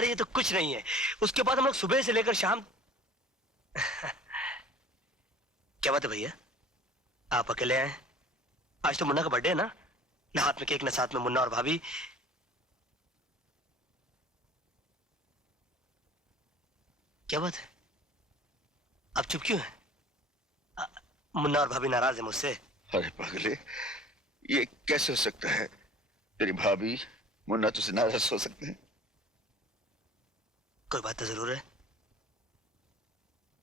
अरे ये तो कुछ नहीं है। उसके बाद हम लोग सुबह से लेकर शाम क्या बात है भैया, आप अकेले आए? आज तो मुन्ना का बर्थडे है ना? ना हाथ में केक ना साथ में मुन्ना और भाभी। क्या बात है, आप चुप क्यों हैं? मुन्ना और भाभी नाराज है मुझसे? अरे पागले, ये कैसे हो सकता है? तेरी भाभी मुन्ना तुझसे नाराज हो सकते हैं? कोई बात तो जरूर है,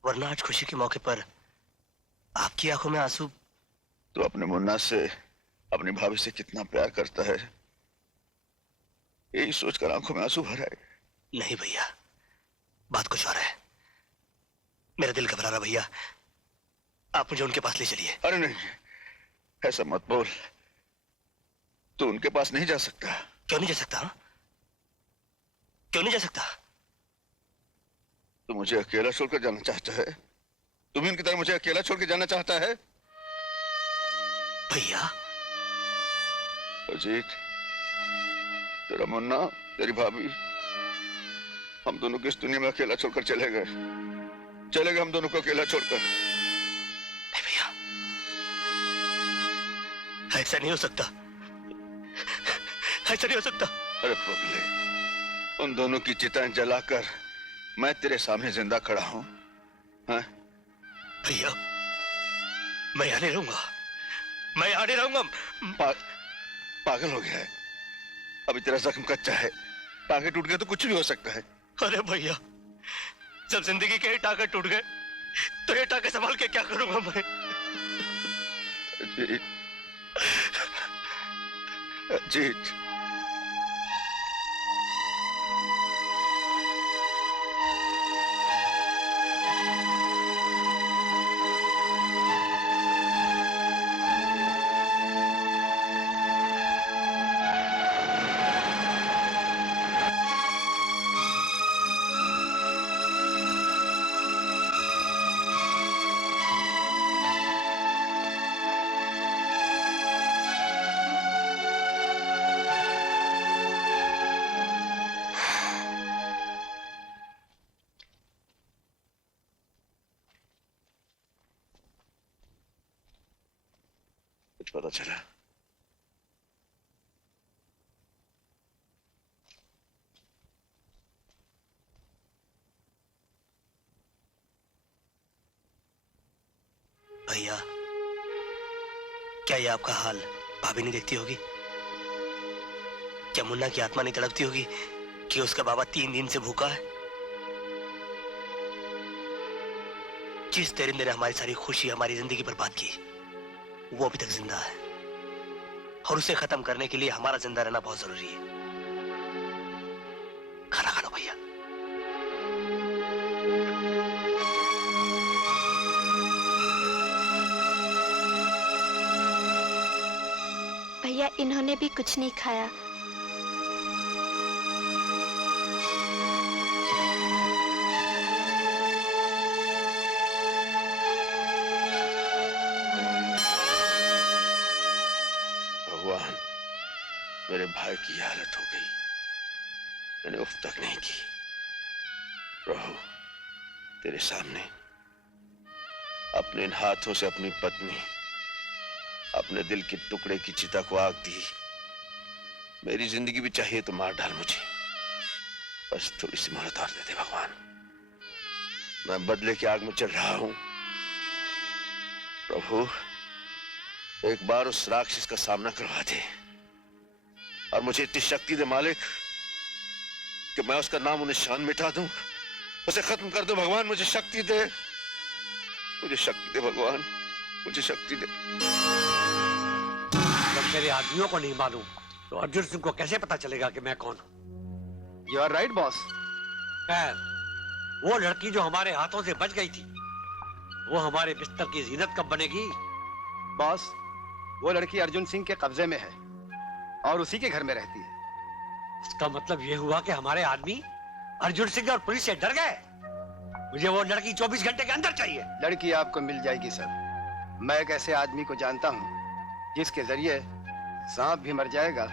वरना आज खुशी के मौके पर आपकी आंखों में आंसू। तो अपने मुन्ना से, अपनी भाभी से कितना प्यार करता है, यही सोचकर आंखों में आंसू भर आए। नहीं भैया, बात कुछ और है। मेरा दिल घबरा रहा भैया, आप मुझे उनके पास ले चलिए। अरे नहीं, ऐसा मत बोल। तू उनके पास नहीं जा सकता। क्यों नहीं जा सकता? क्यों नहीं जा सकता? तू मुझे अकेला छोड़कर जाना चाहता है? तू भी उनकी तरह मुझे अकेला छोड़ के जाना चाहता है? भैया। अजीत, तेरा मुन्ना, तेरी भाभी, हम दोनों को इस दुनिया में अकेला छोड़कर चले गए हम दोनों को अकेला छोड़कर। नहीं भैया, ऐसा नहीं हो सकता, ऐसा नहीं हो सकता। अरे पगले, उन दोनों की चिताएं जलाकर मैं तेरे सामने जिंदा खड़ा हूं। भैया, मैं यहाँ नहीं रहूंगा, मैं यहाँ नहीं रहूंगा। पागल हो गया है? अभी तेरा जख्म कच्चा है, टांगे टूट गए तो कुछ भी हो सकता है। अरे भैया, जब जिंदगी के ही टांगे टूट गए तो ये टांगे संभाल के क्या करूंगा मैं? अजीत, अजीत, पता चला? भैया, क्या ये आपका हाल भाभी नहीं देखती होगी? क्या मुन्ना की आत्मा नहीं तड़पती होगी कि उसका बाबा 3 दिन से भूखा है? जिस दरिंदे ने हमारी सारी खुशी, हमारी जिंदगी बर्बाद की, वो अभी तक जिंदा है और उसे खत्म करने के लिए हमारा जिंदा रहना बहुत जरूरी है। खाना खा लो भैया। भैया, इन्होंने भी कुछ नहीं खाया। मेरे भाई की हालत हो गई, मैंने उफ तक नहीं की। प्रभु, तेरे सामने अपने इन हाथों से अपनी पत्नी, अपने दिल के टुकड़े की चिता को आग दी। मेरी जिंदगी भी चाहिए तो मार डाल मुझे, बस थोड़ी सी मोहलत और दे दे भगवान। मैं बदले की आग में चल रहा हूं। प्रभु, एक बार उस राक्षस का सामना करवा दे और मुझे इतनी शक्ति दे मालिक कि मैं उसका नाम निशान मिटा दूं, उसे खत्म कर दूं। भगवान, मुझे शक्ति दे, मुझे शक्ति दे भगवान, मुझे शक्ति दे। जब मेरे आदमियों को नहीं मालूम तो अर्जुन सिंह को कैसे पता चलेगा कि मैं कौन हूं? You are right boss. खैर, वो लड़की जो हमारे हाथों से बच गई थी, वो हमारे बिस्तर की जीनत कब बनेगी? बॉस, वो लड़की अर्जुन सिंह के कब्जे में है और उसी के घर में रहती है। इसका मतलब ये हुआ कि हमारे आदमी अर्जुन सिंह और पुलिस से डर गए। मुझे वो लड़की 24 घंटे के अंदर चाहिए। लड़की आपको मिल जाएगी सर। मैं एक ऐसे आदमी को जानता हूँ जिसके जरिए सांप भी मर जाएगा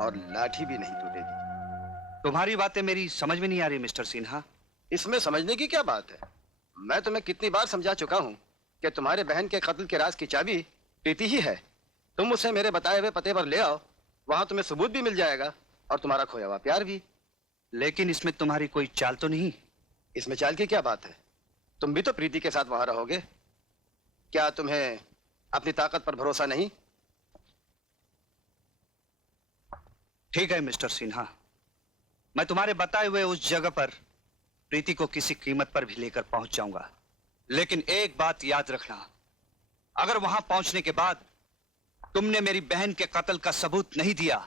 और लाठी भी नहीं टूटेगी। तुम्हारी बातें मेरी समझ में नहीं आ रही मिस्टर सिन्हा। इसमें समझने की क्या बात है? मैं तुम्हें कितनी बार समझा चुका हूं कि तुम्हारे बहन के कत्ल के राज की चाबी प्रीति ही है। तुम उसे मेरे बताए हुए पते पर ले आओ, वहां तुम्हें सबूत भी मिल जाएगा और तुम्हारा खोया हुआ प्यार भी। लेकिन इसमें तुम्हारी कोई चाल तो नहीं? इसमें चाल की क्या बात है? तुम भी तो प्रीति के साथ वहां रहोगे। क्या तुम्हें अपनी ताकत पर भरोसा नहीं? ठीक है मिस्टर सिन्हा, मैं तुम्हारे बताए हुए उस जगह पर प्रीति को किसी कीमत पर भी लेकर पहुंच जाऊंगा। लेकिन एक बात याद रखना, अगर वहां पहुंचने के बाद तुमने मेरी बहन के कत्ल का सबूत नहीं दिया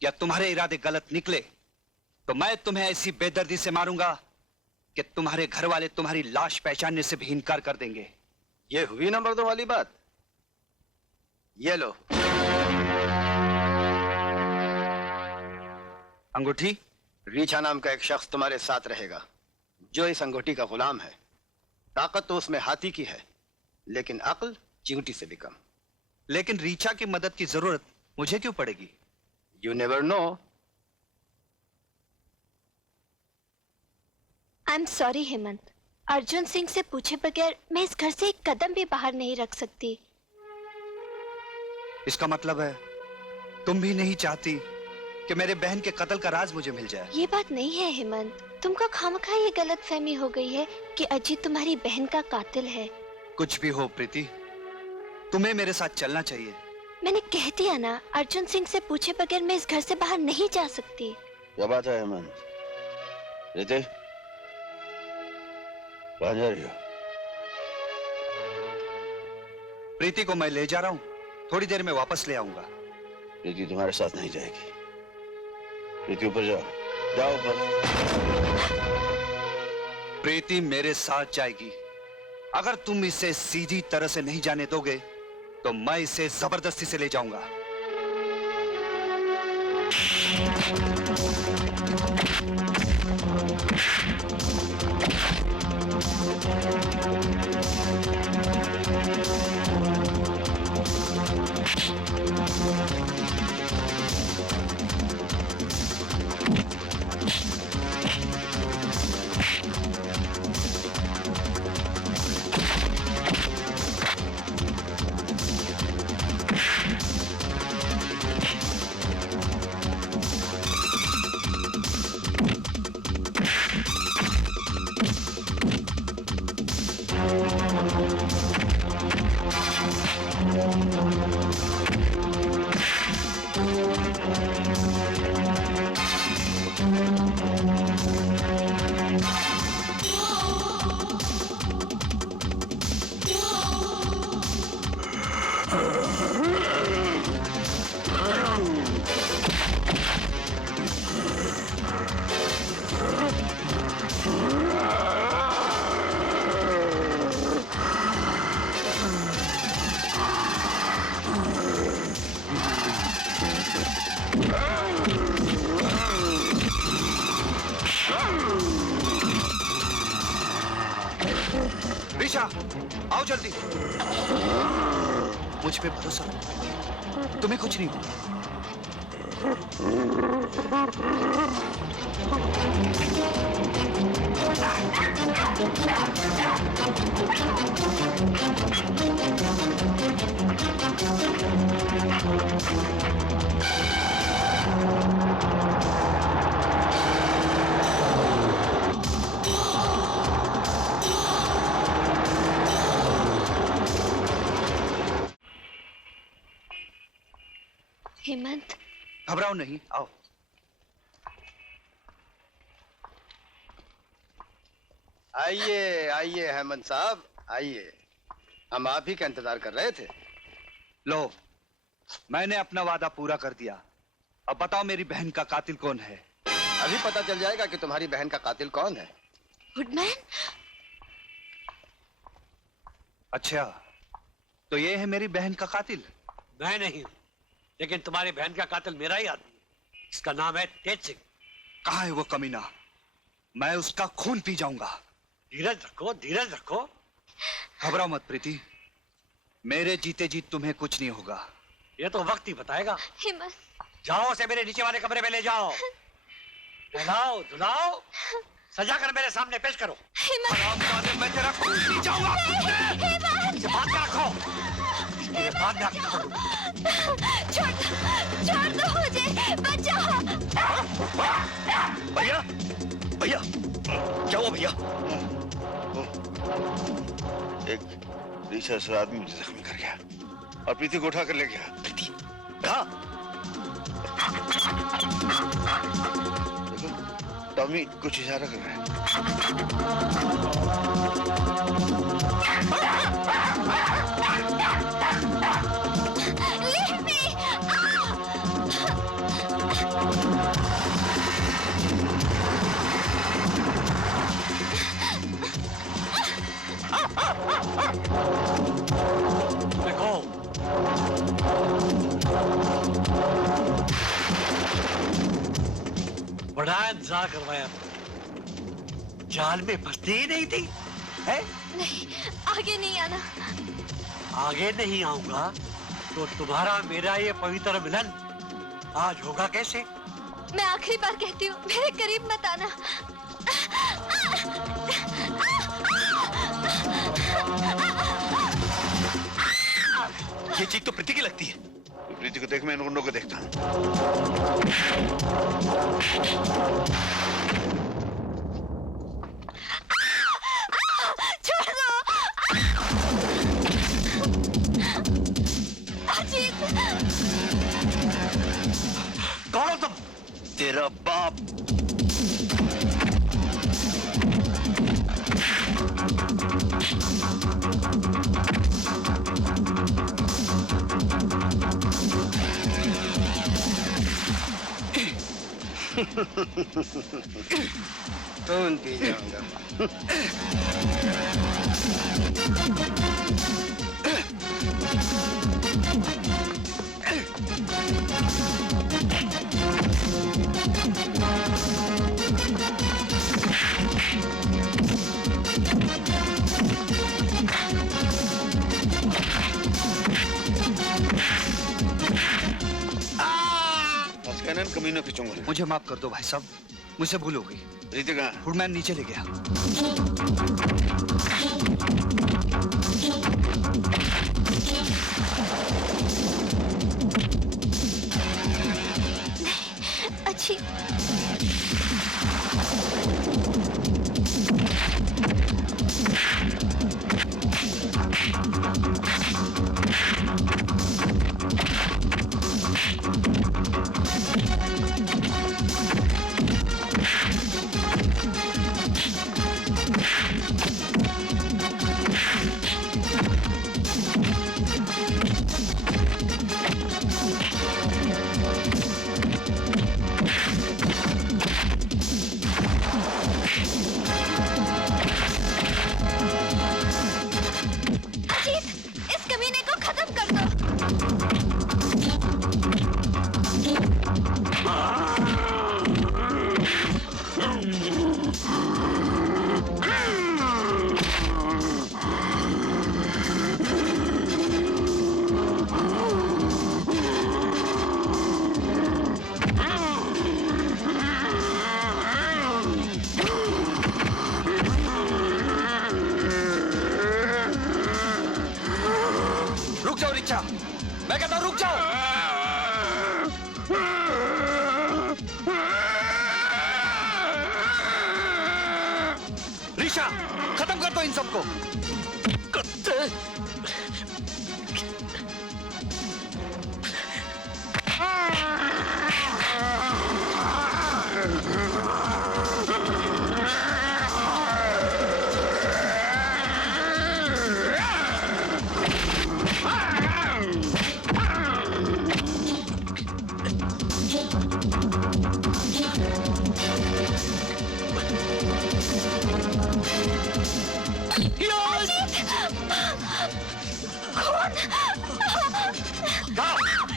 या तुम्हारे इरादे गलत निकले तो मैं तुम्हें ऐसी बेदर्दी से मारूंगा कि तुम्हारे घर वाले तुम्हारी लाश पहचानने से भी इनकार कर देंगे। ये हुई ना मर्दों वाली बात। ये लो अंगूठी। रीछा नाम का एक शख्स तुम्हारे साथ रहेगा जो इस अंगूठी का गुलाम है। ताकत तो उसमें हाथी की है लेकिन अक्ल चींटी से भी कम। लेकिन रीछा की मदद की जरूरत मुझे क्यों पड़ेगी? You never know. I am sorry Hemant, Arjun Singh से पूछे बगैर मैं इस घर से एक कदम भी बाहर नहीं रख सकती। इसका मतलब है तुम भी नहीं चाहती कि मेरे बहन के कत्ल का राज मुझे मिल जाए? ये बात नहीं है हेमंत, तुमको खामखा ये गलत फहमी हो गई है कि अजीत तुम्हारी बहन का कातिल है। कुछ भी हो प्रीति, तुम्हें मेरे साथ चलना चाहिए। मैंने कह दिया ना, अर्जुन सिंह से पूछे बगैर मैं इस घर से बाहर नहीं जा सकती। क्या बात है हेमंत? प्रीति कहाँ जा रही हो? प्रीति को मैं ले जा रहा हूँ, थोड़ी देर में वापस ले आऊंगा। प्रीति तुम्हारे साथ नहीं जाएगी। प्रीति ऊपर जाओ, जाओ ऊपर। प्रीति मेरे साथ जाएगी। अगर तुम इसे सीधी तरह से नहीं जाने दोगे तो मैं इसे जबरदस्ती से ले जाऊंगा। रीछा, आओ जल्दी। मुझ पे भरोसा रखो, तुम्हें कुछ नहीं होगा। हेमंत, घबराओ नहीं, आओ। आइए आइए हेमंत साहब, आइए। हम आप ही का इंतजार कर रहे थे। लो, मैंने अपना वादा पूरा कर दिया। अब बताओ मेरी बहन का कातिल कौन है? अभी पता चल जाएगा कि तुम्हारी बहन का कातिल कौन है। वुडमैन? अच्छा, तो ये है मेरी बहन का कातिल? मैं नहीं हूं, लेकिन तुम्हारी बहन का कातिल मेरा ही आदमी है। इसका नाम है तेज सिंह। कहाँ है वो कमीना? मैं उसका खून पी जाऊंगा। धीरज रखो, धीरज रखो। घबराओ मत प्रीति, मेरे जीते जी तुम्हें कुछ नहीं होगा। ये तो वक्त ही बताएगा। हेमंत, जाओ, उसे मेरे नीचे वाले कमरे में ले जाओ। नहलाओ धुलाओ, सजा कर मेरे सामने पेश करो। हेमंत, मैं तेरा खून नहीं चाहूंगा। हेमंत, इसे बांध के रखो, इसके बाद में आगे करूँ। छोड़ दो मुझे, बचाओ। भैया, भैया, क्या हुआ भैया? एक रीचा आदमी मुझे जख्मी कर गया और प्रीति को उठा कर ले गया। प्रीति, कहाँ? देखो, टॉमी कुछ इशारा कर रहा है। Leave me! देखो, बड़ा इंतजार करवाया, जाल में फंसती ही नहीं थी, है? नहीं, आगे नहीं आना। आगे नहीं आऊंगा तो तुम्हारा मेरा ये पवित्र मिलन आज होगा कैसे? मैं आखिरी बार कहती हूँ, मेरे करीब मत आना। ये चीख तो प्रीति की लगती है। प्रीति को देख, मैं इन गुंडों को देखता हूँ। छोड़ दो। अजीत, कौन हो तुम? तेरा बाप। खून पी जाऊंगा। कमीनों की चुंगल। मुझे माफ कर दो भाई साहब, मुझसे भूल हो गई। प्रीति कहाँ? फुटमैन नीचे ले गया। अच्छी। मैं कहता हूँ रुक जाओ। ऋषा, खत्म कर दो इन सबको।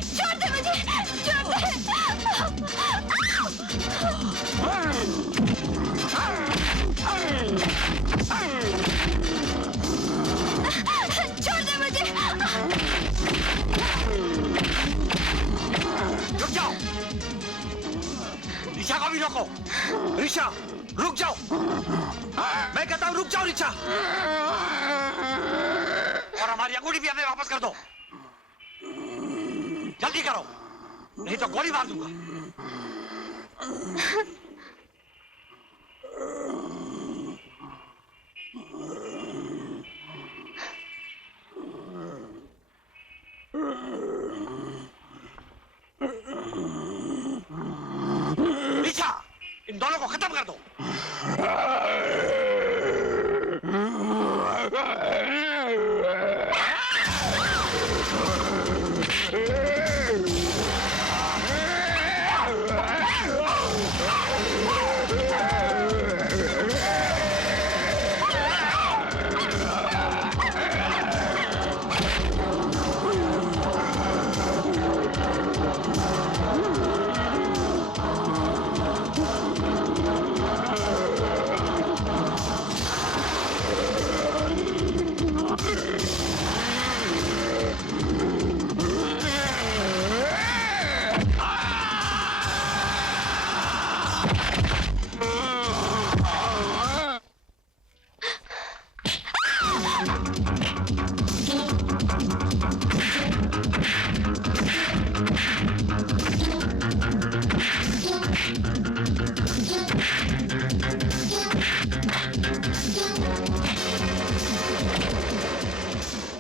छोड़ दे मुझे, छोड़ दे। छोड़ दे मुझे। रुक जाओ, ऋषा को भी रोको। ऋचा, रुक जाओ। मैं कहता हूं रुक जाओ ऋचा। और हमारी अंगूठी भी हमें वापस कर दो। जल्दी करो, नहीं तो गोली मार दूंगा। ऋचा, इन दोनों को खत्म कर दो।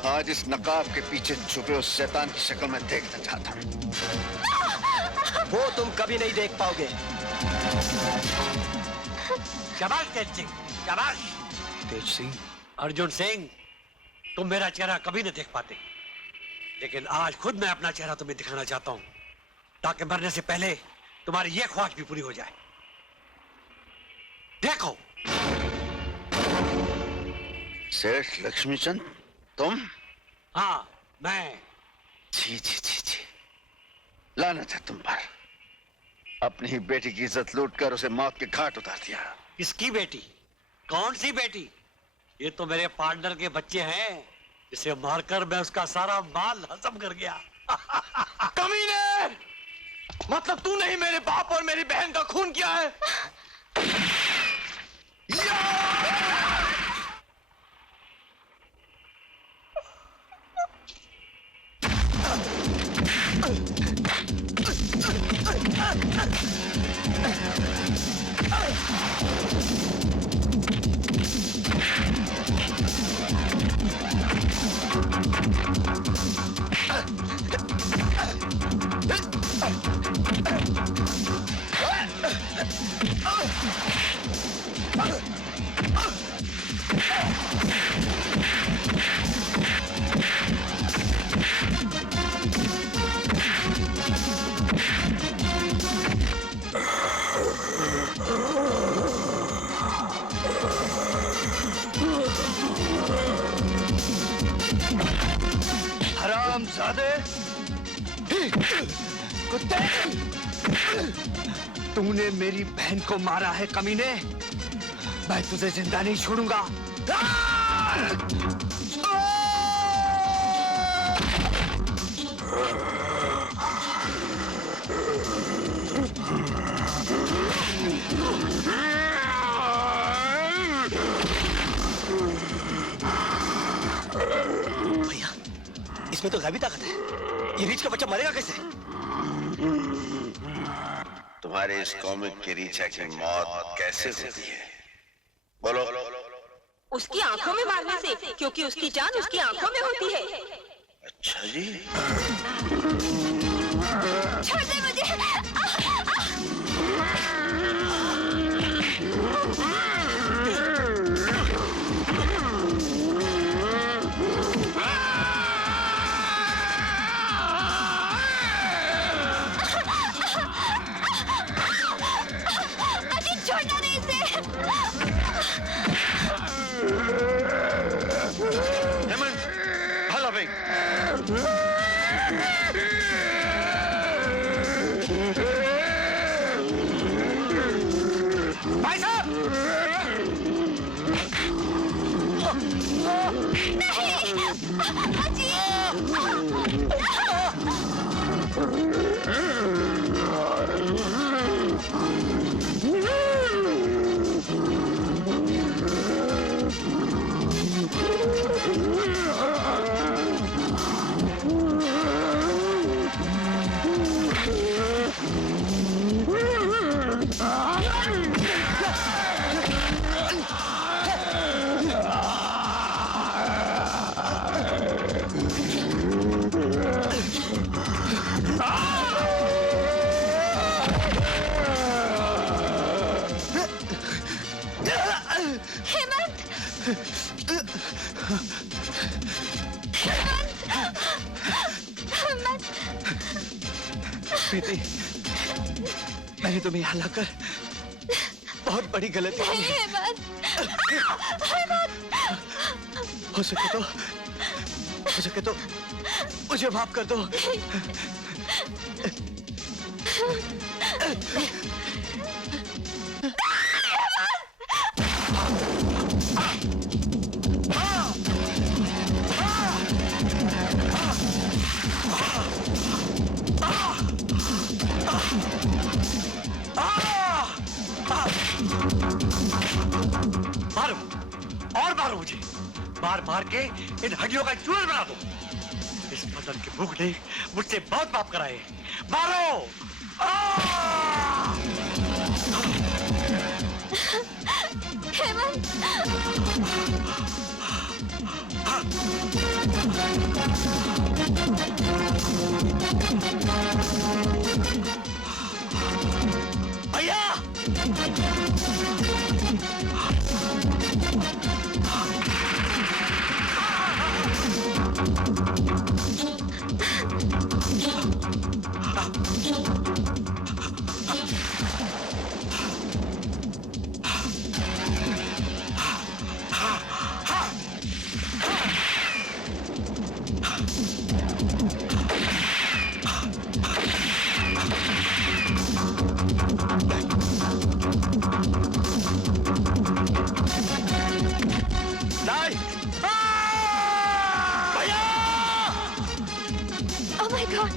आज इस नकाब के पीछे छुपे उस शैतान की शक्ल में देखना चाहता हूं। वो तुम कभी नहीं देख पाओगे। शाबाश तेज सिंह, शाबाश। तेज सिंह, अर्जुन सिंह, तुम मेरा चेहरा कभी नहीं देख पाते, लेकिन आज खुद मैं अपना चेहरा तुम्हें दिखाना चाहता हूं, ताकि मरने से पहले तुम्हारी ये ख्वाहिश भी पूरी हो जाए। देखो। सेठ लक्ष्मीचंद, तुम? हाँ, मैं। छी छी छी छी, लानत है तुम पर। अपनी ही बेटी की इज्जत लूटकर उसे मौत के घाट उतार दिया। किसकी बेटी? कौन सी बेटी? ये तो मेरे पार्टनर के बच्चे हैं, जिसे मारकर मैं उसका सारा माल हजम कर गया। कमीने! मतलब तूने ही मेरे बाप और मेरी बहन का खून किया है? हरामजादे! कुत्ते! तूने मेरी बहन को मारा है कमीने। मैं तुझे जिंदा नहीं छोड़ूंगा। भैया, इसमें तो गायबी ताकत है। ये रीछ का बच्चा मरेगा कैसे? तुम्हारे इस कॉमिक के रीचा की मौत कैसे होती है? बोलो। उसकी आंखों में मारने से, क्योंकि उसकी जान उसकी आंखों में होती है। अच्छा जी। छोड़ दे मुझे। छोड़ना नहीं इसे। हेमंत, भला भाई। भाई साहब! नहीं! हेमंत, हेमंत, प्रीति, मैंने तुम्हें यहाँ लाकर बहुत बड़ी गलती की है। हेमंत, हो सके तो मुझे माफ कर दो। मारो और मारो मुझे, मार मार के इन हड्डियों का चूर बना दो। इस बदन की भूख ने मुझसे बहुत पाप कराए। मारो। भैया, oh my God!